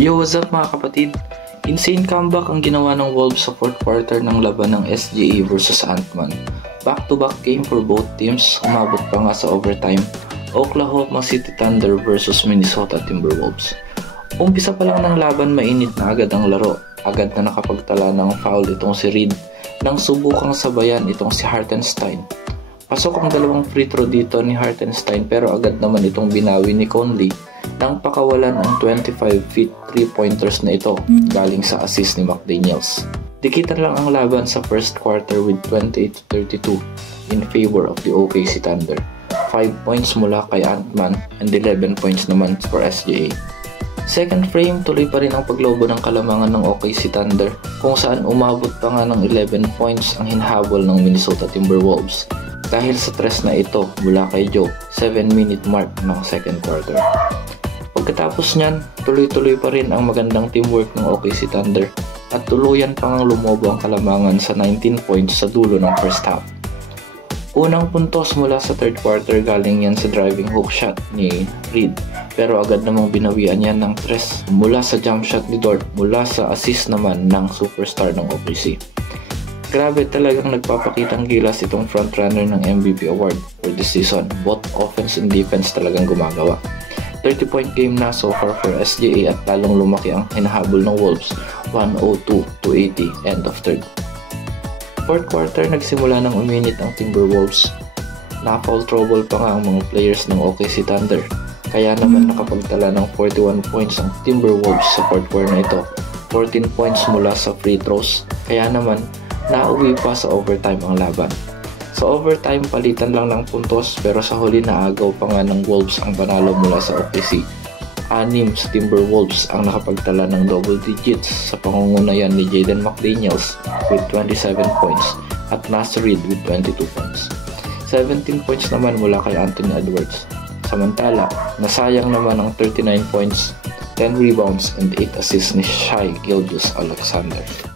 Yo, what's up mga kapatid? Insane comeback ang ginawa ng Wolves sa 4th quarter ng laban ng SGA versus Ant-Man. Back-to-back game for both teams, umabot pa nga sa overtime. Oklahoma City Thunder versus Minnesota Timberwolves. Umpisa pa lang ng laban, mainit na agad ang laro. Agad na nakapagtala ng foul itong si Reed nang subukang sabayan itong si Hartenstein. Pasok ang dalawang free throw dito ni Hartenstein pero agad naman itong binawi ni Conley nang pakawalan ang 25 feet 3-pointers na ito galing sa assist ni McDaniels. Dikitan lang ang laban sa first quarter with 28-32 in favor of the OKC Thunder. 5 points mula kay Ant-Man and 11 points naman for SGA. Second frame, tuloy pa rin ang paglobo ng kalamangan ng OKC Thunder kung saan umabot pa nga ng 11 points ang hinahabol ng Minnesota Timberwolves dahil sa tres na ito mula kay Joe, 7-minute mark ng second quarter. Pagkatapos niyan, tuloy-tuloy pa rin ang magandang teamwork ng OKC Thunder at tuluyan pa ngang lumobo ang kalamangan sa 19 points sa dulo ng first half. Unang puntos mula sa third quarter galing yan sa driving hook shot ni Reed pero agad namang binawian yan ng tres mula sa jump shot ni Dort mula sa assist naman ng superstar ng OKC. Grabe, talagang nagpapakitang gilas itong frontrunner ng MVP award for this season. Both offense and defense talagang gumagawa. 30-point game na so far for SGA at lalong lumaki ang hinahabol ng Wolves, 102-80 end of third. Fourth quarter, nagsimula ng uminit ang Timberwolves. Na-foul trouble pa nga ang mga players ng OKC Thunder. Kaya naman nakapagtala ng 41 points ang Timberwolves sa fourth quarter na ito. 14 points mula sa free throws. Kaya naman, nauwi pa sa overtime ang laban. Sa overtime, palitan lang ng puntos pero sa huli naagaw pa nga ng Wolves ang panalo mula sa OKC. 6 sa Timberwolves ang nakapagtala ng double digits sa pangungunayan ni Jaden McDaniels with 27 points at Naz Reid with 22 points. 17 points naman mula kay Anthony Edwards. Samantala, nasayang naman ang 39 points, 10 rebounds and 8 assists ni Shai Gilgeous-Alexander.